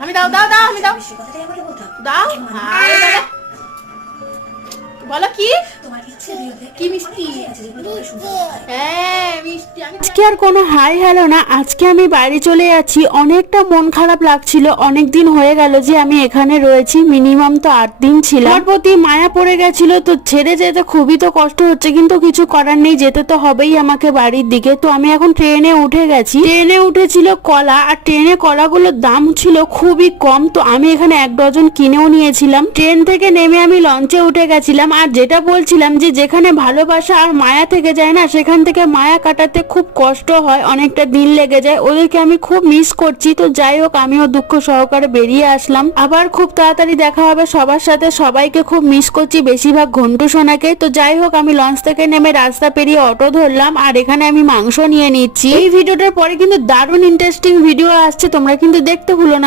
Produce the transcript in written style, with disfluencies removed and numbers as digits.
আমি দাও দাও দাও আমি দাও দাও। বলো কি কি মিষ্টি? হ্যাঁ মিষ্টি। আজকে আর কোনো হাই হ্যালো না, আজকে আমি বাড়ি চলে যাচ্ছি। অনেকটা মন খারাপ লাগছিল, অনেক দিন হয়ে গেল যে আমি এখানে রয়েছি, মিনিমাম তো 8 দিন ছিলাম। আমার প্রতি মায়া পড়ে গেছিল, তো ছেড়ে যেতে খুবই তো কষ্ট হচ্ছে, কিন্তু কিছু করার নেই, যেতে তো হবেই আমাকে বাড়ির দিকে। তো আমি এখন ট্রেনে উঠে গেছি। ট্রেনে উঠেছিল কলা, আর ট্রেনে কলাগুলোর দাম ছিল খুবই কম, তো আমি এখানে 1 ডজন কিনেও নিয়েছিলাম। ট্রেন থেকে নেমে আমি লঞ্চে উঠে গেছিলাম। আর যেটা বলছিলাম যে যেখানে ভালোবাসা আর মায়া থেকে যায় না, সেখান থেকে মায়া কাটাতে খুব কষ্ট হয়, অনেকটা দিন লেগে যায়। ওদেরকে আমি খুব মিস করছি। তো যাই হোক, আমিও দুঃখ সহকারে বেরিয়ে আসলাম। আবার খুব তাড়াতাড়ি দেখা হবে সবার সাথে। সবাইকে খুব মিস করছি, বেশিরভাগ ঘন্টু সোনাকে। তো যাই হোক, আমি লঞ্চ থেকে নেমে রাস্তা পেরিয়ে অটো ধরলাম, আর এখানে আমি মাংস নিয়ে নিচ্ছি। এই ভিডিওটার পরে কিন্তু দারুণ ইন্টারেস্টিং ভিডিও আসছে, তোমরা কিন্তু দেখতে ভুলো না।